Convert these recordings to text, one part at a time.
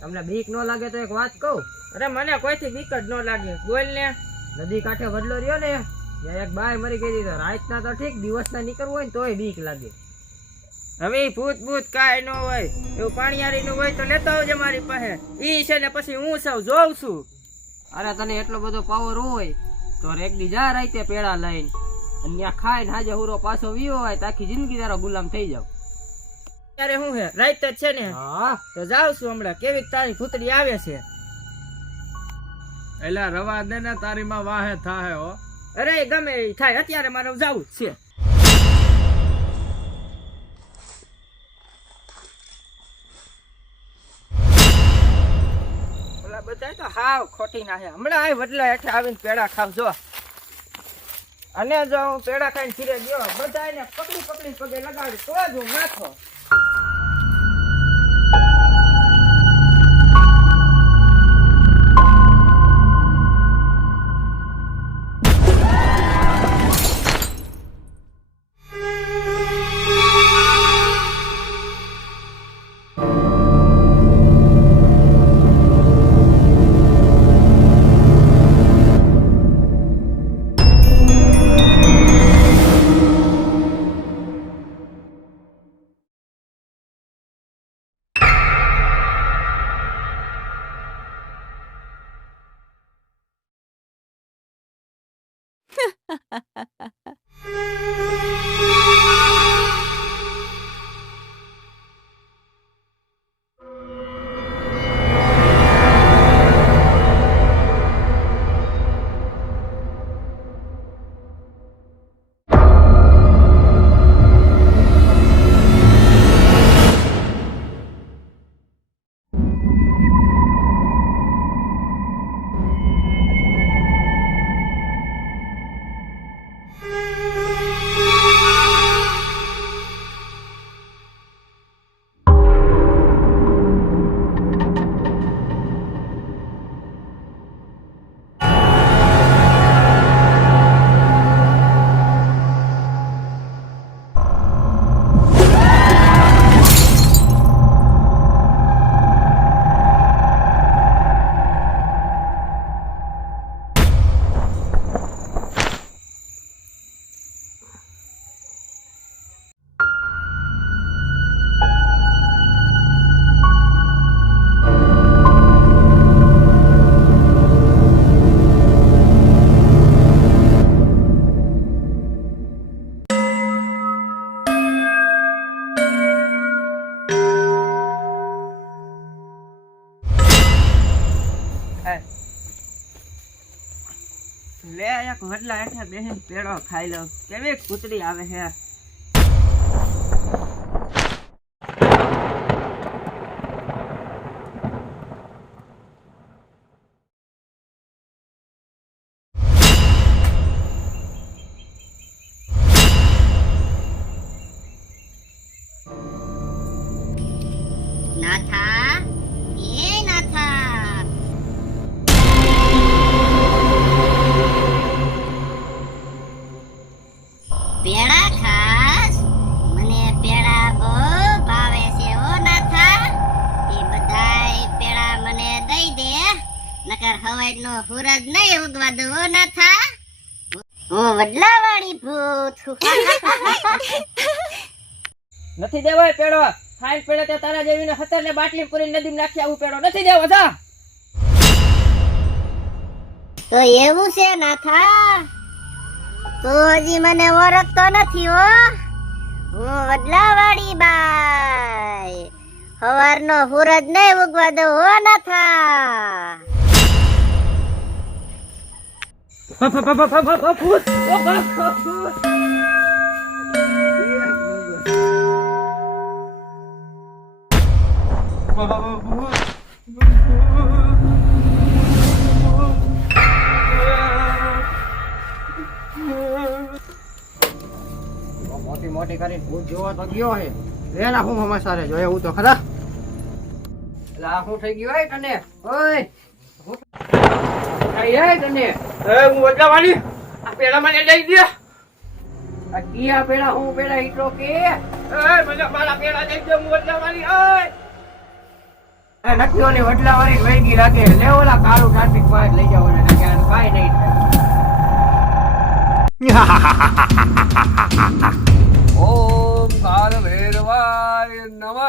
તમને બીક ન લાગે તો એક વાત કહું. અરે મને કોઈથી બીક જ ન લાગે, બોલ ને. નદી કાંઠે વડલો રહ્યો ને ત્યાં એક બાય મરી ગઈ હતી. રાતના તો ઠીક, દિવસના નીકળવું હોય ને તોય બીક લાગે. હવે ભૂત કાંઈ ન હોય, એવું પાણીયારી નું હોય તો લેતો આવજે મારી પાસે. ઈ છે ને પછી હું સૌ જોઉં છું. અરે તને એટલો બધો પાવર હોય તો એક દી જા રાતે પેડા લઈને અને ત્યાં ખાઈને હાજે હુરો પાછો વીવો હોય તો આખી જિંદગી તારો ગુલામ થઈ જાવ. ત્યારે હું હે રાત જ છે ને? હા તો જાઉં છું હમણાં. કેવી તારી ભૂતડી આવે છે? એલા રવા દે ને, તારી માં વાહે થાહે હો. અરે ગમે ઈ થાય, અત્યારે મારે જાવું જ છે. ઓલા બધા તો હાવ ખોટી ના છે. હમણાં આ વડલા હેઠે આવીને પેડા ખાવ જો. અને જો હું પેડા ખાઈને ફીરે ગયો, બધા એને પકડી પગે લગાડી તો જ હું નાખો. લે એક વડલા હેઠે બેહીને પેડો ખાઈ લઉં. કેવી કૂતરી આવે છે. નાથા, એ નાથા, પેડા ખાસ? મને પેડા બહુ ભાવે છે ઓ નાથા. એ બધાય પેડા મને દઈ દે, નકર હવાઈનો સૂરજ નહીં ઉગવા દો ઓ નાથા. હું વડલાવાળી ભૂત છું. નથી દેવાય પેડો. ખાઈને પેડે તે તારા જેવીને 17 ને બાટલી પૂરી નદીમાં નાખી આવું પેડો નથી દેવો. જા. તો એવું છે નાથા? તો હજી મને ઓળખતો નથી હો. હું વડલાવાળી બાઈ, સવારનો સૂરજ નહીં ઉગવા દો હો નાથા. વડલાવાળી ભૂત જોવા તો ગયો હે. એના હું સમાચાર જો એવું તો ખરા. એટલે આ શું થઈ ગયું હે તને? ઓય હું થઈ હે તને? હું વડલાવાળી આ પેડા મને લઈ દે. આ કિયા પેડા હું પેડા ઈટલો કે? મને મારા પેડા લઈ દે. હું વડલાવાળી. એ નકીઓની વડલાવાળી વેગી લાગે. લે ઓલા કાળું ટ્રાફિક માં લઈ જાવ ને કે આને કાઈ નહીં થાય. ઓમ કાલ ભૈરવાય નમઃ.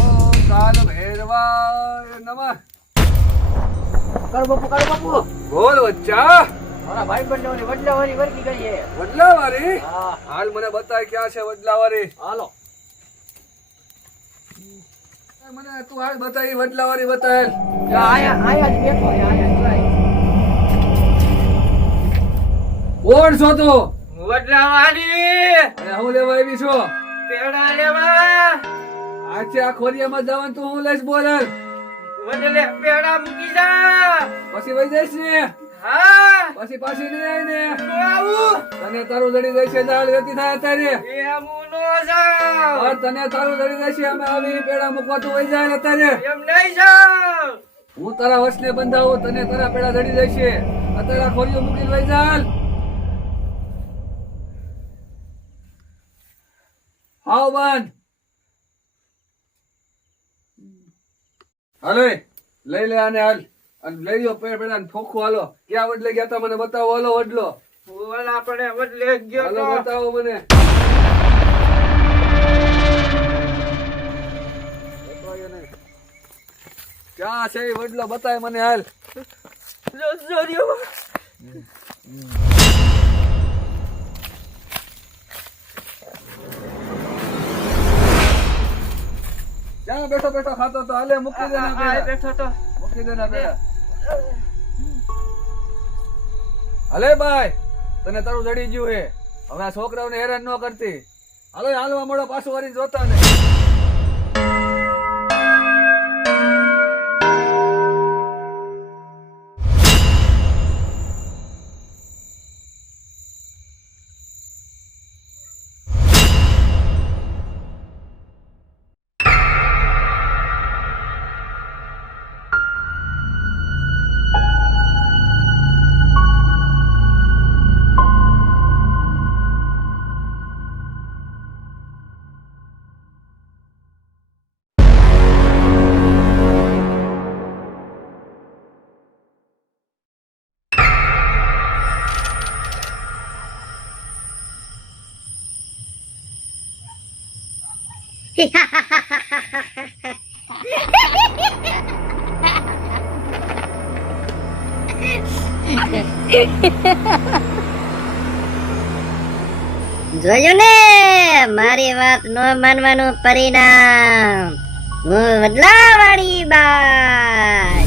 ઓમ કાલ ભૈરવાય નમઃ. કર બાપુ બોલ બચ્ચા. મારા ભાઈ બંધોની વડલાવાળી વર્ગી ગઈ છે. વડલાવાળી? હા હાલ મને બતાય ક્યાં છે વડલાવાળી. હાલો. મને તું હાલ બતાય વડલાવાળી બતાય. આયા જ બેઠો છે, આયા જ જોઈ. કોણ છો તું? વડલાવાળી અને હું લેવા આવી છો? પેડા લેવા. આજે આ ખોરિયામાં જવાનું તું હું લઈશ બોલ. વડલે પેડા મૂકી જા. પછી વહી જઈશ ને? હા પછી પાછી નહીં આવી ને? આવું તને તારું જડી જશે દાળ વેતી થાય અત્યારે. એમ નો જાવ. और तने तारू दड़ी देशी અમે આવી પેડા મૂકવા તું વઈ જાય અત્યારે. એમ નહીં જાવ. હું તારા વસને બંધાવું તને તારા પેડા દડી દેશે. અત્યારે આ ખોરીઓ મૂકીને વઈ જાલ. આવ બંધ. હાલે લઈ લે આને હાલ અને લઈ લો પેડા ને ફોખું હાલો. ક્યાં વડલે ગયા તા મને બતાવો. હાલો વડલો ઓલા આપણે વડલે ગયો હાલો તો. બતાવો મને. ક્યાં છે એ વડલો બતાય મને હાલ. ક્યાં બેઠો બેઠો ખાતો તો હાલે મૂકી દે ના આ પેડા. બેઠો તો. મૂકી દે ના પેડા. હાલે ભાઈ તને તારું જડી ગયું હે. હવે આ છોકરાઓને હેરાન ન કરતી. હાલો હાલવા મળો પાછું વળી જોતા ને. જોયું ને મારી વાત ન માનવાનું પરિણામ. હું વડલાવાળી બાઈ.